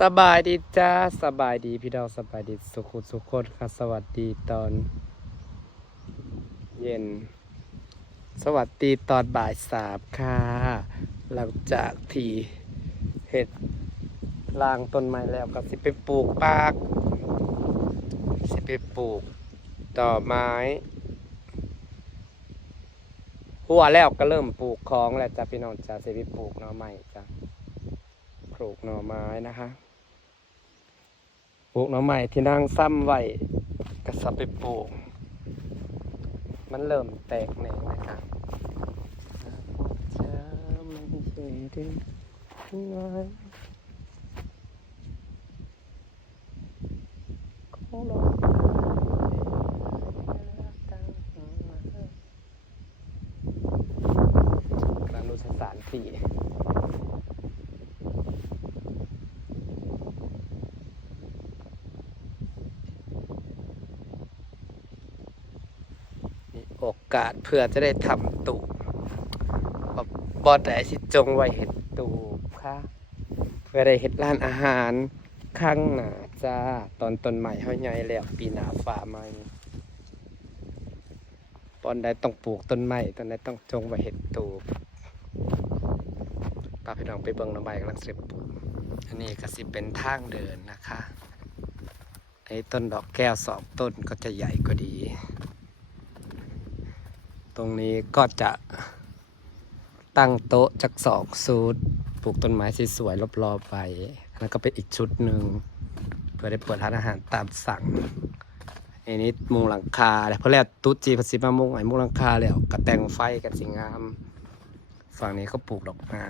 สบายดีจ้าสบายดีพี่ดาวสบายดีสุขุสุขคนค่ะสวัสดีตอน เย็น สวัสดีตอนบ่ายสามค่ะหลังจากที่เห็ดลางต้นไม้แล้วก็สิไปปลูกปาก สิไปปลูกต่อไม้หัวแล้วก็เริ่มปลูกของแล้วจ้ะพี่น้องจ้าสิไปปลูกหน่อไม้จ้ะ ปลูกหน่อไม้นะคะปลูกหน่อไม้ที่นั่งซ้ำไว้ก็สับไปปลูก มันเริ่มแตกแหน่งนะคะจะไม่ใช่เรื่องน้อยของเรากำลังดูสถานที่ มี โอกาสเพื่อจะได้ทำตูบอบอดแต่สิจงไว้เห็ดตูค่ะเพื่อได้เห็ดร้านอาหารข้างหน้าจ้าตอนต้นใหม่เฮาใหญ่แล้วปีหนาฝ่าใหม่ตอนใดต้องปลูกต้นไม้ตอนใดต้องจงไว้เห็ดตูบป้าพี่น้องไปเบิ่งหน้ำใบกำลังเสร็จปลูกอันนี้ก็สิเป็นทางเดินนะคะไอ้ต้นดอกแก้วสองต้นก็จะใหญ่กว่าดี ตรงนี้ก็จะตั้งโต๊ะจักสองสูตรปลูกต้นไม้สวยๆรอบๆไปแล้วก็เป็นอีกชุดหนึ่งเพื่อได้เปิดร้านอาหารตามสั่งอันนี้มุงหลังคาแล้วเพราะแล้วตุ๊จีภาษีมามุงไอ้มุงหลังคาแล้วกระแตงไฟกันสิงาม ฝั่งนี้ก็ปลูกดอกไม้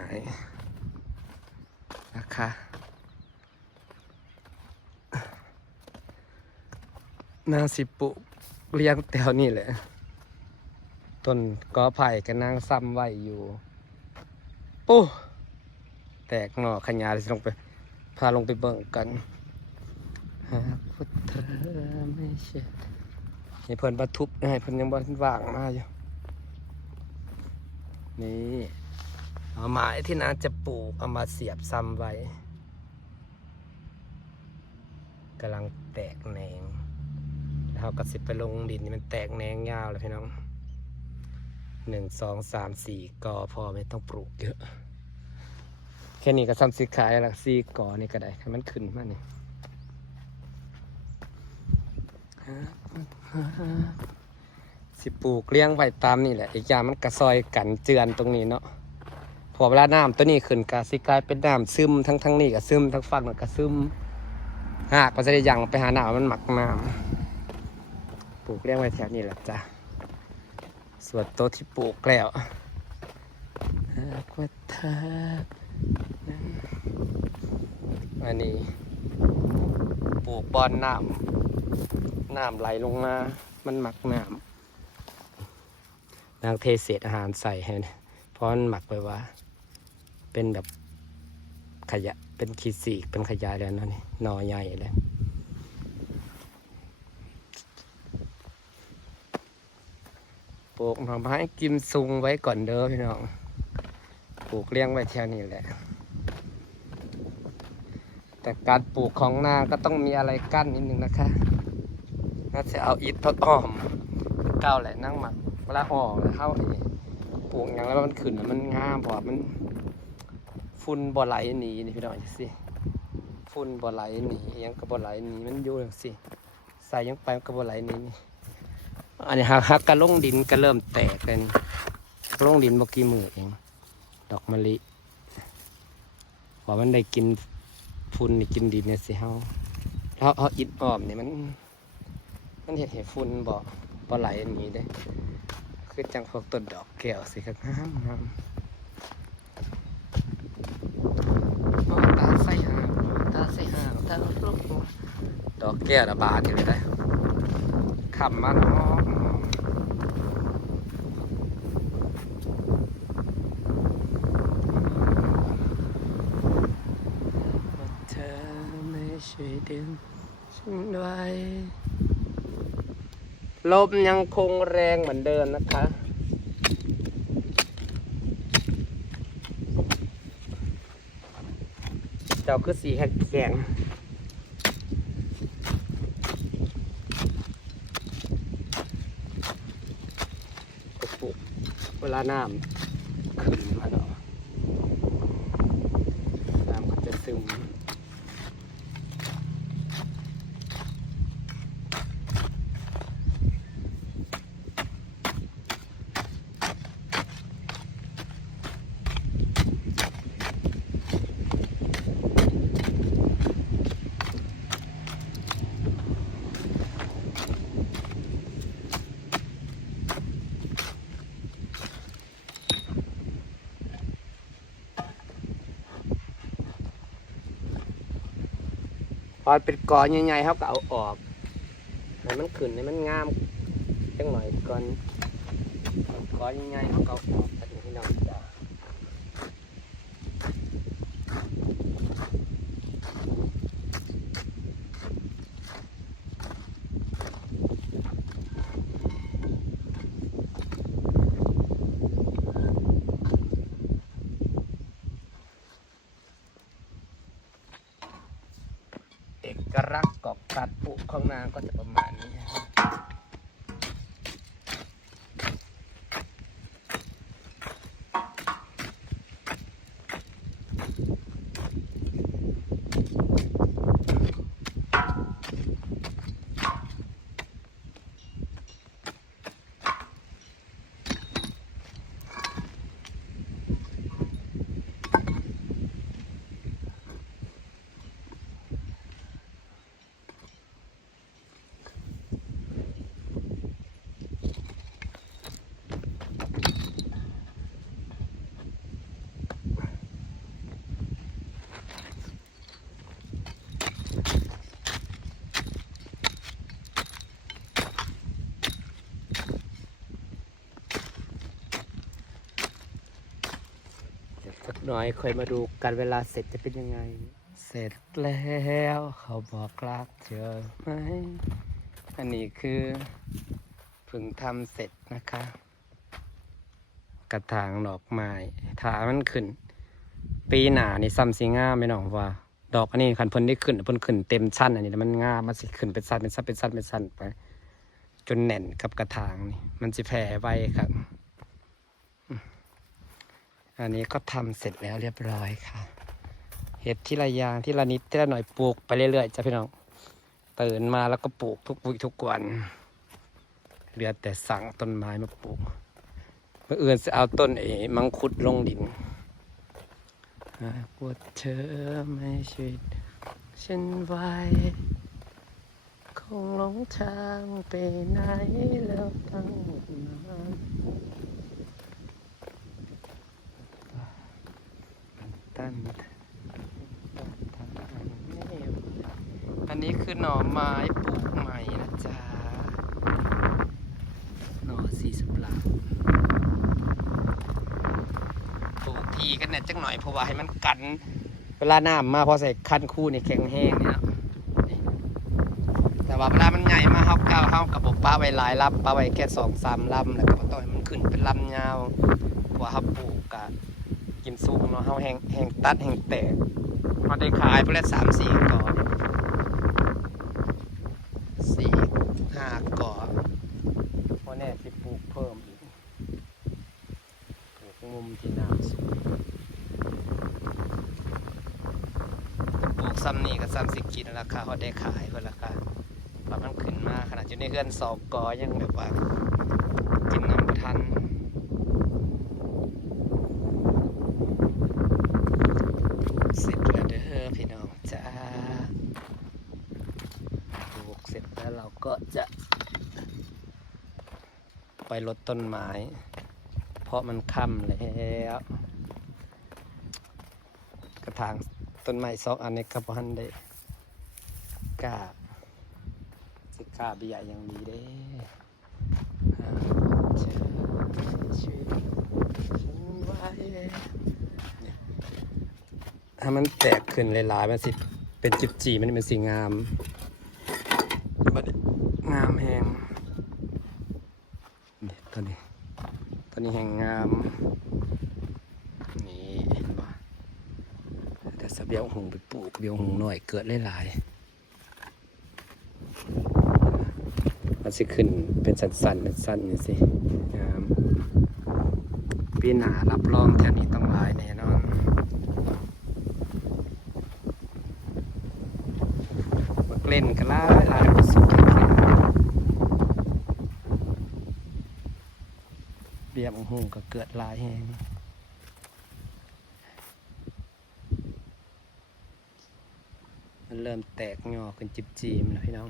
นะคะนาสิปลูกเลี้ยงแถวนี่แหละ ต้นกอไผ่ก็นั่งซ้ำไว้อยู่ปู้แตกหน่อขยายสิลงไป พาลงไปเบิ่งกันหาพุทธไม่ใช่นี่เพิ่นบรรทุบให้เพิ่นยังบ่ทันว่างมาอยู่ นี่เอาไม้ที่น้าจะปลูกเอามาเสียบซ้ำไว้กำลังแตกแหนงแล้วเราก็สิไปลงดินนี่มันแตกแหนงยาวเลยพี่น้อง หนึ่งสองสามสี่กอพอไม่ต้องปลูกเยอะ แค่นี้ก็ซ้ำสีขายละสี่กอนี่ก็ได้ให้มันขึ้นมานี่สิปลูกเลี้ยงไว้ตามนี่แหละอีกอย่างมันกระซอยกันเจือนตรงนี้เนาะพอเวลาน้ำตัวนี้ขึ้นกาสิกลายเป็นน้ำซึมทั้งทั้งนี้ก็ซึมทั้งฝั่งนั่นก็ซึมหากก็จะได้ยังไปหาหน้ำมันหมักน้ำปลูกเลี้ยงไว้แถวนี้แหละจ้ะ ส่วนโต๊ะที่ปลูกแล้วหากว่าเธอนั้นอันนี้ปลูกบอนน้ำน้ำไหลลงมา มันหมักน้ำนางเทเศษอาหารใส่ให้นะเพราะมันหมักไปว่า เป็นแบบขยะเป็นขีดสีกเป็นขยายแล้วเนาะนี่หนอใหญ่เลย ปลูกหน่อไม้กิมซุงไว้ก่อนเด้อพี่น้อง ปลูกเลี้ยงไว้แถวนี้แหละ แต่การปลูกของนาก็ต้องมีอะไรกั้นนิดนึงนะคะน่าจะเอาอิฐทดอ้อมเก้าแหละนั่งหมักเวลาห่อแล้วเข้าไอ้ปลูกอย่างแล้วมันขึ้นมันงามเพราะว่มันฝุ่นบ่ไหลหนีนี่พี่น้องสิฝุ่นบ่ไหลหนียังก็บ่ไหลหนีมันอยู่จังสิใส่ยังไปมันก็บ่ไหลหนีนี่ อันนี้หักหักกระลงดินก็เริ่มแตกเลยนี่กระลงดินบกี่มือเอง ดอกมะลิว่ามันได้กินฝุ่นนี่กินดินเนี่ยสิเฮาแล้วเอาอิดออมเนี่ยมัน มันเห็ดเห็ดฝุ่นบ่บ่ไหลอันนี้เด้ คือจังพวกต้นดอกแก้วสิครับงามงามตาใส่หางตาใส่หางตาลุกดอกแก้วระบาดอยู่เลยได้ขำมาเนาะว่าเธอไม่ใช่ดึงฉัน ไว้ลมยังคงแรงเหมือนเดิมนะคะ เจ้าคือสีแข็งแข็งก็ปลูกเวลาน้ำขึ้นมาเนาะน้ำก็จะซึม พอเป็นกอใหญ่ๆเขาก็เอาออกให้มันขึ้นให้มันงามจังหน่อยก่อนเอากอใหญ่ๆเขาก็เอาออกกันพี่น้องจ้าเอกลักษณ์กอบการปลู กของนางก็จะประมาณ หน่อยค่อยมาดูกันเวลาเสร็จจะเป็นยังไง เสร็จแล้วเขาบอกรักเธอไหมอันนี้คือเพิ่งทำเสร็จนะคะ กระถางดอกไม้ถามันขึ้น ปีหนานี่ซ้ำสีงามไม่น้องว่า ดอกอันนี้คันพิ่นได้ขึ้นพิ่นขึ้นเต็มชั้นอันนี้แล้วมันงามมันสิขึ้นเป็นสั้นเป็นสั้นเป็นสั้นเป็นสั้นไป จนแน่นกับกระถางนี่มันจะแผ่ไวครับ อันนี้ก็ทำเสร็จแล้วเรียบร้อยค่ะ เห็ดที่ละยางที่ละนิดที่ละหน่อยปลูกไปเรื่อยๆจ้ะพี่น้องตื่นมาแล้วก็ปลูกทุกวี่ทุกวันเหลือแต่สั่งต้นไม้มาปลูกเมื่อเอื่นจะเอาต้นเอ๋มังคุดลงดินหากว่าเธอไม่ช่วยฉันไว้คงหลงทางไปไหนแล้วตั้งนาน ตันอันนี้คือหน่อไม้ปลูกใหม่นะจ๊ะ หน่อสีสำหรับปลูกทีกันเนี่ยจังหน่อยเพราะว่าให้มันกัน เวลาน้ำมาพอใส่คันคู่นี่แข็งแห้งเนี่ยแต่ว่าเวลามันใหญ่มากเขาก้าเขากับป้าไว้หลายลำป้าไว้แค่สองสามลำแล้วก็บ่ต้องให้มันขึ้นเป็นลำยาวเพราะว่าเขาปลูกกะ กินสูงเนาะเขาแห้งแห้งตัดแห้งแตกเขาได้ขายไปแล้วสามสี่ก่อสี่ห้าก่อวันนี้สิปลูกเพิ่มอีกปลูกมุมที่น้ำสูงปลูกซ้ำนี่กับซ้ำสิกินราคาเขาได้ขายเพื่อราคาปรับมันขึ้นมาขนาดอยู่ในเฮือนสองกอยังแบบว่ากินน้ำทันเสร็จแล้วเด้อพี่น้องจ้าปลูกเสร็จแล้วเราก็จะ ไป ลดต้นไม้ เพราะมันค่ำแล้วกระถางต้นไม้สองอันในกระพันได้กล้าสิกาเบียอย่างดีเด้หากเธอช่วยฉันไว้เถ้ามันแตกขึ้นหลายๆมันสิ เป็นจิบจีมันเป็นสีงามงามแหง ตัวนี้ ตัวนี้แห่งงาม นี่เห็นปะแต่สเบียวหงไปปลูกเบียวหงหน่อยเกิดหลายๆมันสิขึ้นเป็นสันๆเป็นสั้นนี่สิงามปีหนารับรองแถวนี้ต้องหลายแน่นอนเล่นกันหลายหลายสุด เบียบหงก็เกิดลายแฮงมันเริ่มแตกงอขึ้นจิบจีมแล้วพี่น้อง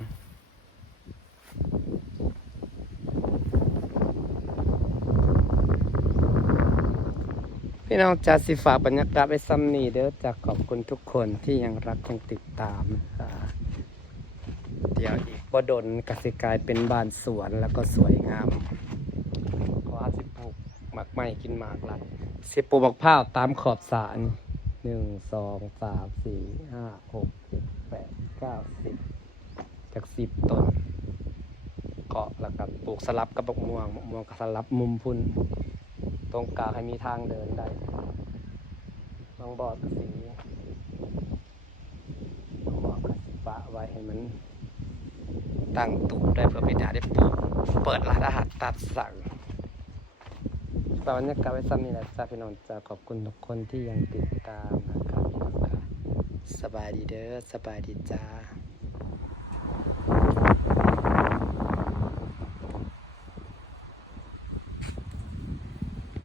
พี่น้องจะสิฝากบรรยากาศไว้ซ้ำนี้เด้อจะขอบคุณทุกคนที่ยังรักยังติดตาม เดี๋ยวอีกบ่ดนกสิกายเป็นบ้านสวนแล้วก็สวยงาม หมากไม้กินหมากลัดสิปลูกมะพร้าวตามขอบสระนี่หนึ่งสองสามสี่ห้าหกเจ็ดแปดเก้าสิบจากสิบต้นเกาะแล้วก็ปลูกสลับกับมะม่วงมะม่วงกับสลับมุมพุ่นตรงกลางให้มีทางเดินได้บางบอก็สีบางบ่อก็สีฟ้าไว้ให้มันตั้งตูได้เพื่อไปได้ได้ปลูกเปิดร้านอาหารตัดสั่ง ตอนนี้กาศไว้ซ้ำนี่แหละจ้าพี่น้องจ้าขอบคุณทุกคนที่ยังติดตามนะครับพี่น้องค่ะสบายดีเด้อสบายดีจ้า